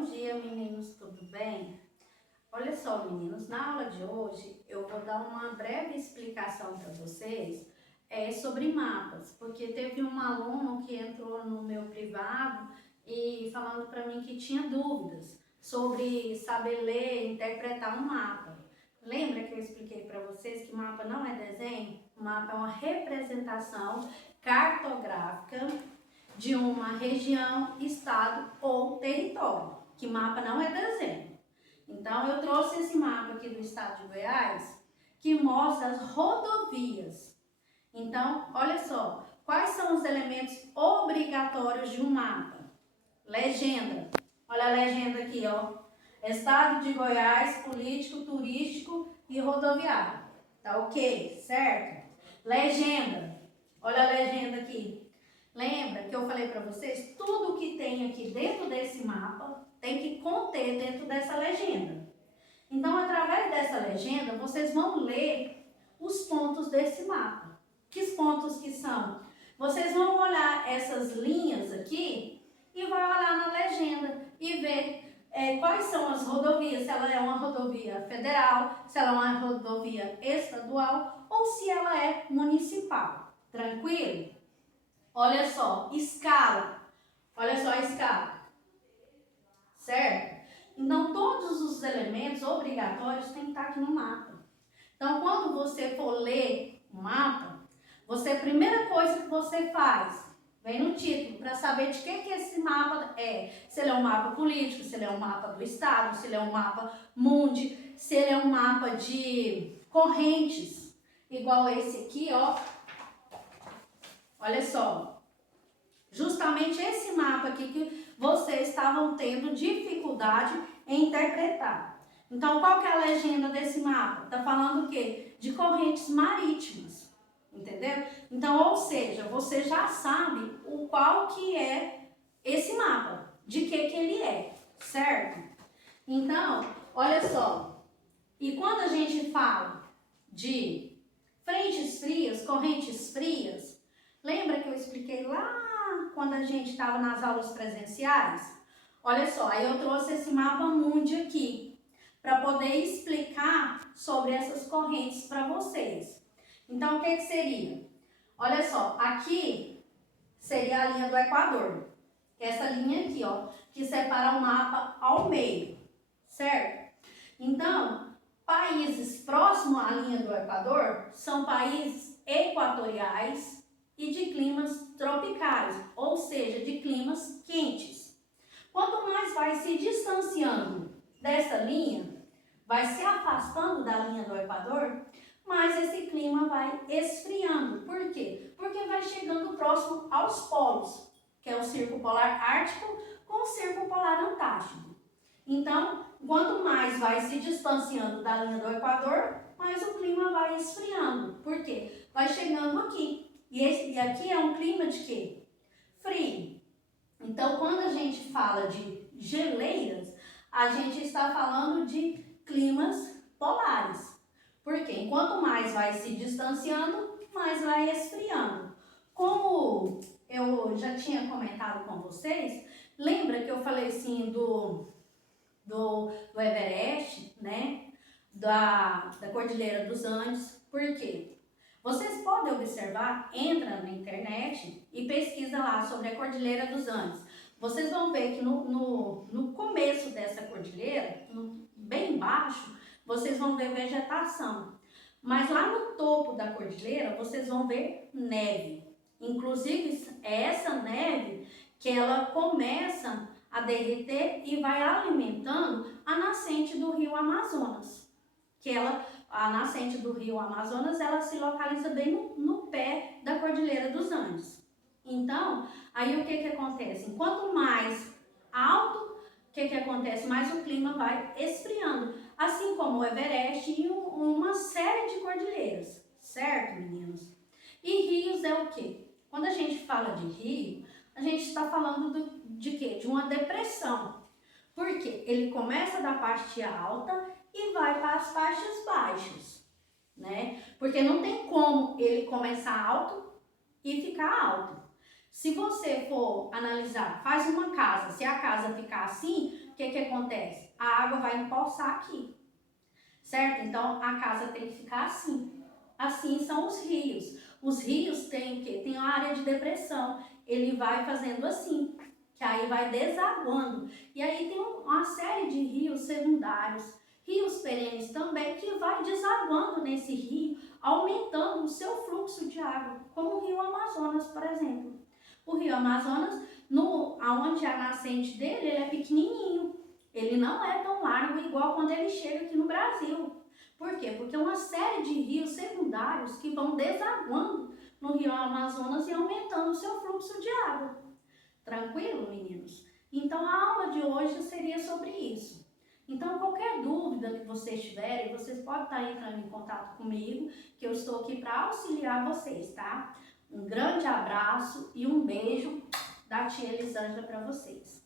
Bom dia, meninos, tudo bem? Olha só, meninos, na aula de hoje eu vou dar uma breve explicação para vocês sobre mapas, porque teve um aluno que entrou no meu privado e falando para mim que tinha dúvidas sobre saber ler e interpretar um mapa. Lembra que eu expliquei para vocês que mapa não é desenho? Mapa é uma representação cartográfica de uma região, estado ou território, que mapa não é desenho. Então, eu trouxe esse mapa aqui do estado de Goiás, que mostra as rodovias. Então, olha só, quais são os elementos obrigatórios de um mapa? Legenda. Olha a legenda aqui, ó. Estado de Goiás, político, turístico e rodoviário. Tá ok, certo? Legenda. Olha a legenda aqui. Lembra que eu falei para vocês? Tudo que tem aqui dentro desse mapa tem que conter dentro dessa legenda. Então, através dessa legenda, vocês vão ler os pontos desse mapa. Que pontos que são? Vocês vão olhar essas linhas aqui e vai olhar na legenda e ver quais são as rodovias, se ela é uma rodovia federal, se ela é uma rodovia estadual ou se ela é municipal. Tranquilo? Olha só, escala. Olha só a escala. Certo? Então, todos os elementos obrigatórios têm que estar aqui no mapa. Então, quando você for ler o mapa, a primeira coisa que você faz, vem no título, para saber de que esse mapa é. Se ele é um mapa político, se ele é um mapa do estado, se ele é um mapa mundi, se ele é um mapa de correntes, igual esse aqui, ó. Olha só, justamente esse mapa aqui que vocês estavam tendo dificuldade em interpretar. Então, qual que é a legenda desse mapa? Tá falando o quê? De correntes marítimas, entendeu? Então, ou seja, você já sabe o qual que é esse mapa, de que ele é, certo? Então, olha só, e quando a gente fala de frentes frias, correntes frias, lembra que eu expliquei lá quando a gente estava nas aulas presenciais? Olha só, aí eu trouxe esse mapa mundi aqui para poder explicar sobre essas correntes para vocês. Então, o que seria? Olha só, aqui seria a linha do Equador. Essa linha aqui, ó, que separa o mapa ao meio, certo? Então, países próximos à linha do Equador são países equatoriais e de climas tropicais, ou seja, de climas quentes. Quanto mais vai se distanciando dessa linha, vai se afastando da linha do Equador, mais esse clima vai esfriando. Por quê? Porque vai chegando próximo aos polos, que é o Círculo Polar Ártico com o Círculo Polar Antártico. Então, quanto mais vai se distanciando da linha do Equador, mais o clima vai esfriando. Por quê? Vai chegando aqui. E aqui é um clima de quê? Frio. Então, quando a gente fala de geleiras, a gente está falando de climas polares. Porque enquanto mais vai se distanciando, mais vai esfriando. Como eu já tinha comentado com vocês, lembra que eu falei assim do Everest, né? Da Cordilheira dos Andes. Por quê? Vocês podem observar, entra na internet e pesquisa lá sobre a Cordilheira dos Andes. Vocês vão ver que no começo dessa cordilheira, bem embaixo, vocês vão ver vegetação. Mas lá no topo da cordilheira, vocês vão ver neve. Inclusive, é essa neve que ela começa a derreter e vai alimentando a nascente do rio Amazonas. A nascente do rio Amazonas, ela se localiza bem no pé da Cordilheira dos Andes. Então, aí o que acontece? Quanto mais alto, o que acontece? Mais o clima vai esfriando, assim como o Everest e uma série de cordilheiras, certo, meninos? E rios é o quê? Quando a gente fala de rio, a gente está falando de quê? De uma depressão. Por quê? Ele começa da parte alta e vai para as faixas baixas, né? Porque não tem como ele começar alto e ficar alto. Se você for analisar, faz uma casa, se a casa ficar assim, o que acontece? A água vai empoçar aqui, certo? Então, a casa tem que ficar assim. Assim são os rios. Os rios têm o quê? Tem uma área de depressão. Ele vai fazendo assim, que aí vai desaguando. E aí tem uma série de rios secundários, rios perenes também, que vai desaguando nesse rio, aumentando o seu fluxo de água, como o rio Amazonas, por exemplo. O rio Amazonas, aonde a nascente dele, ele é pequenininho. Ele não é tão largo igual quando ele chega aqui no Brasil. Por quê? Porque é uma série de rios secundários que vão desaguando no rio Amazonas e aumentando o seu fluxo de água. Tranquilo, meninos? Então, a aula de hoje seria sobre isso. Então, qualquer dúvida que vocês tiverem, vocês podem estar entrando em contato comigo, que eu estou aqui para auxiliar vocês, tá? Um grande abraço e um beijo da tia Elisângela para vocês.